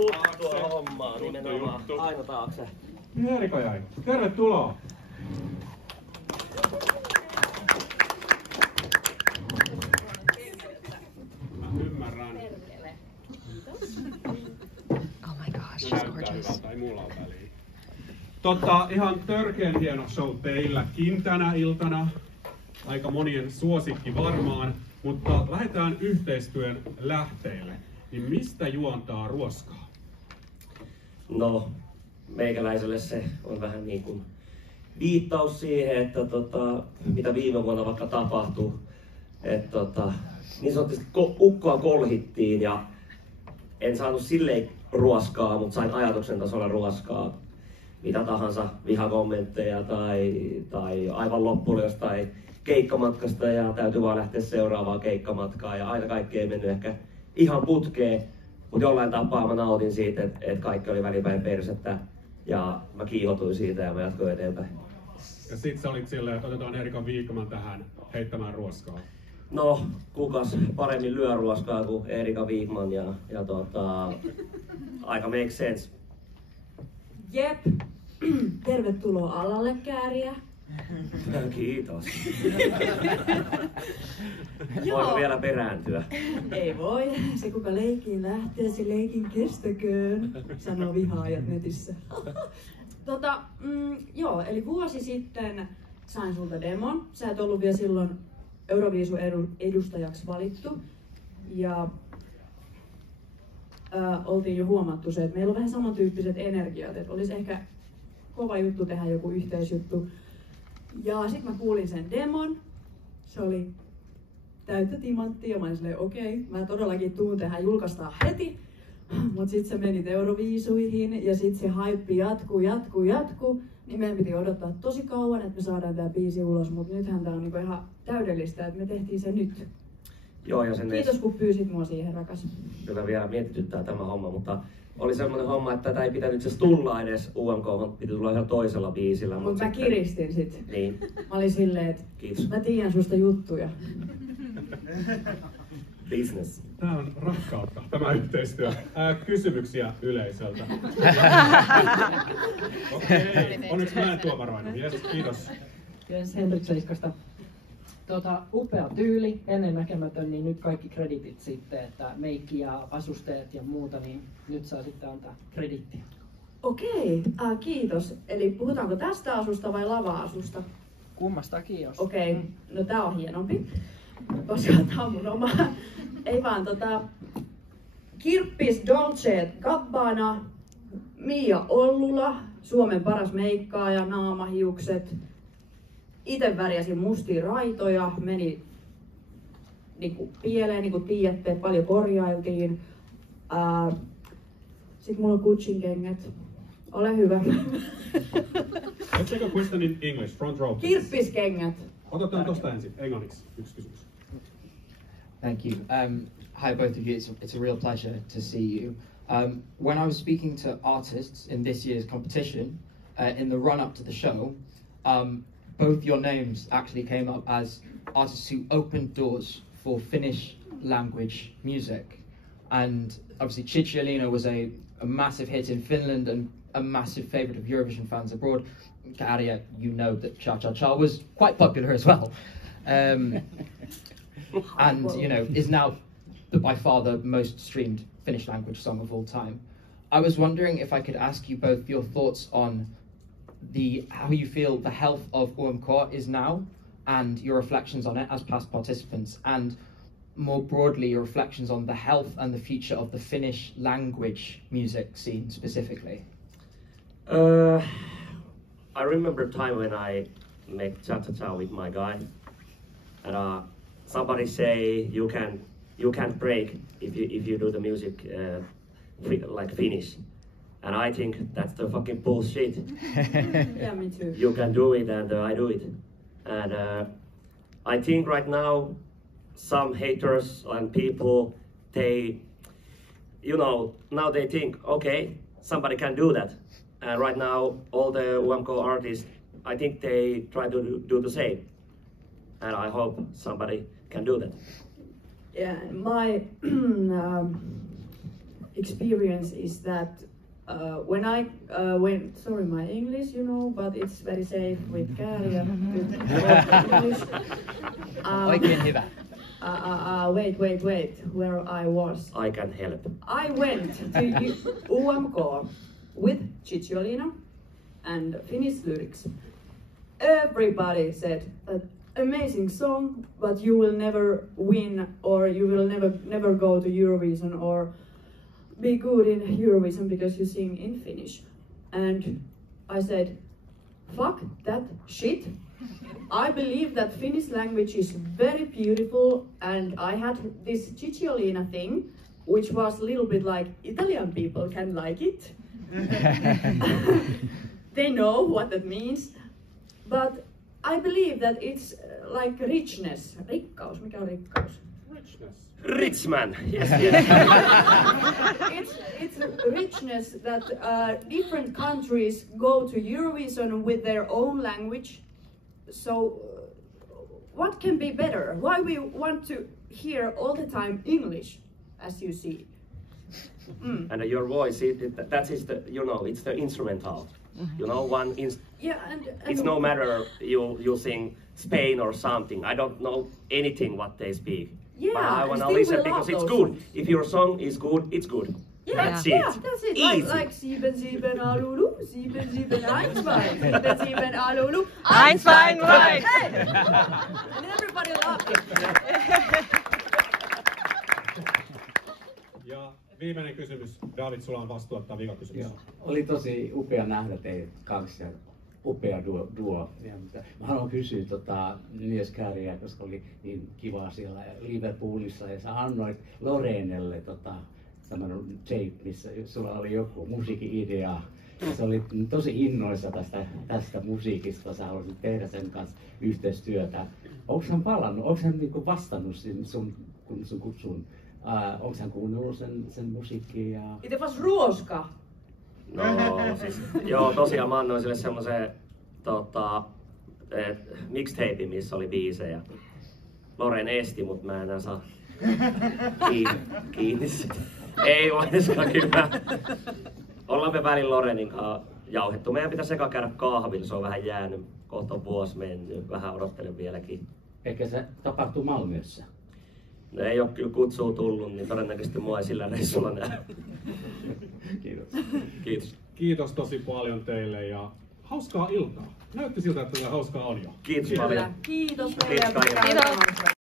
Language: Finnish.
Tuttua hommaa nimenomaan. Aina taakse. Erika jäi. Tervetuloa. Mä ymmärrän. Oh my gosh, she's gorgeous. Tai mulla on väliä. Ihan törkeän hieno show teilläkin tänä iltana. Aika monien suosikki varmaan, mutta lähdetään yhteistyön lähteille. Niin mistä juontaa ruoskaa? No, meikäläiselle se on vähän niin kuin viittaus siihen, että mitä viime vuonna vaikka tapahtui. Että niin sanotusti ukkoa kolhittiin ja en saanut silleen ruoskaa, mutta sain ajatuksen tasolla ruoskaa. Mitä tahansa vihakommentteja tai aivan loppuun jostain keikkamatkasta ja täytyy vaan lähteä seuraavaan keikkamatkaan ja aina kaikki ei mennyt ehkä ihan putkeen, mutta jollain tapaa mä nautin siitä, että kaikki oli välipäin persettä ja mä kiihotuin siitä ja mä jatkoin eteenpäin. Ja sit sä olit silleen, että otetaan Erika Viikman tähän heittämään ruoskaa. No, kukas paremmin lyö ruoskaa kuin Erika Viikman ja aika make sense. Jep, tervetuloa alalle, Kääriä. Kiitos. Voiko vielä perääntyä? Ei voi. Se kuka leikiin lähtee, se leikin kestäköön, sanoo vihaajat netissä. Joo, eli vuosi sitten sain sulta demon. Sä et ollut vielä silloin Euroviisun edustajaksi valittu. Ja oltiin jo huomattu se, että meillä on vähän samantyyppiset energiat. Että olisi ehkä kova juttu tehdä joku yhteisjuttu. Ja sitten mä kuulin sen demon. Se oli täyttä timanttia. Mä olin silleen, okei, mä todellakin tuun tähän julkaistaan heti. Mut sit se meni Euroviisuihin ja sit se hype jatkuu. Niin meidän piti odottaa tosi kauan, että me saadaan tää biisi ulos. Mut nythän tää on niinku ihan täydellistä, että me tehtiin se nyt. Joo, ja Kiitos kun pyysit mua siihen, rakas. Kyllä vielä mietityttää tämä homma, mutta oli semmoinen homma, että tätä ei pitänyt itse tulla edes UMK, vaan piti tulla ihan toisella biisillä. Mut mä kiristin sit. Niin. Mä olin silleen, että mä tiedän susta juttuja. Business. Tää on rakkautta, tämä yhteistyö. Kysymyksiä yleisöltä. Okei, onneksi mä en tuomaroinut. Yes, kiitos. Jens Henrik Seiskasta. Upea tyyli, ennennäkemätön, niin nyt kaikki kreditit sitten, että meikki ja asusteet ja muuta, niin nyt saa sitten antaa kredittiä. Okei, kiitos. Eli puhutaanko tästä asusta vai lava-asusta? Kummastakin jos. Okei, no tää on hienompi, koska tää on mun oma. Ei vaan Kirppis Dolce Gabbana, Mia Ollula, Suomen paras meikkaaja, naamahiukset. Itse värjäsin mustia raitoja, meni niinku pieleen, niin kuin tiedätte, paljon korjailtiin. Sitten mulla on Gucciin kengät. Ole hyvä. Let's take a question in English, front row. Kirppiskengät. Otetaan tosta ensin, englanniksi. Yksi kysymys. Thank you. Hi both of you, it's a real pleasure to see you. When I was speaking to artists in this year's competition, in the run-up to the show, both your names actually came up as artists who opened doors for Finnish language music. And obviously Cicciolina was a massive hit in Finland and a massive favourite of Eurovision fans abroad. Kääriä, you know that Cha Cha Cha was quite popular as well. And you know, is now by far the most streamed Finnish language song of all time. I was wondering if I could ask you both your thoughts on how you feel the health of UMK is now and your reflections on it as past participants, and more broadly your reflections on the health and the future of the Finnish language music scene specifically. I remember a time when I made Cha Cha Cha with my guy, and somebody say you can't break if you do the music like Finnish. And I think that's the fucking bullshit. Yeah, me too. You can do it and I do it. And I think right now some haters and people, now they think, okay, somebody can do that. And right now all the UMK artists, I think they try to do the same. And I hope somebody can do that. Yeah, experience is that when I went, sorry my English, you know, but it's very safe with Käärijä. English. Oikein hyvä. Wait, where I was. I can help. I went to UMK with Cicciolina and Finnish lyrics. Everybody said that amazing song, but you will never win, or you will never go to Eurovision or be good in Eurovision because you sing in Finnish. And I said, fuck that shit. I believe that Finnish language is very beautiful, and I had this Cicciolina thing, which was a little bit like Italian people can like it. They know what that means. But I believe that it's like richness. Rikkaus. Mikä on rikkaus? Richness. Rich man. Yes. It's richness that different countries go to Eurovision with their own language. So what can be better? Why we want to hear all the time English, as you see? And your voice, that is the, you know, it's the instrumental. You know, Yeah, and it's no matter you sing Spain or something. I don't know anything what they speak. Yeah, but I want to still listen we because love it's those good. songs. If your song is good, it's good. Yeah, That's yeah, it. that's it. Easy. Like sieben alulu, sieben Einstein, sieben alulu, Einstein, right. Hey! And everybody loved it. Ja viimeinen kysymys. David, sulla on vastuu ottaa vikakysymys. Joo. Oli tosi upea nähdä teidät kaksi ja upea duo. Ja, mä haluan kysyä myös Käärijää, koska oli niin kiva siellä Liverpoolissa ja sä annoit Lorenelle tämmönen tape, missä sulla oli joku musiikki-idea. Se oli tosi innoissa tästä musiikista, sä haluaisit tehdä sen kanssa yhteistyötä. Onko hän palannut, onko hän niinku vastannut sun kutsuun? Onko hän kuunnellut sen musiikkia? It was ruoska. No siis, joo, tosiaan mä annoin sille semmosen mixtape, missä oli biisejä. Loren esti, mut mä enää saa kiinni sitä. Ei voiskaan kyllä. Ollaan me välillä Lorenin kanssa jauhettu. Meidän pitäisi eka käydä kahvilla, se on vähän jäänyt. Kohta on vuosi mennyt, vähän odottelen vieläkin. Ehkä se tapahtuu Malmössä. No ei oo kyllä kutsua tullut, niin todennäköisesti mua ei sillä reissulla näy. Kiitos. Kiitos. Kiitos tosi paljon teille ja hauskaa iltaa. Näytti siltä, että hauskaa on jo. Kiitos paljon. Kiitos Kiitos kaikille. teille. Kiitos.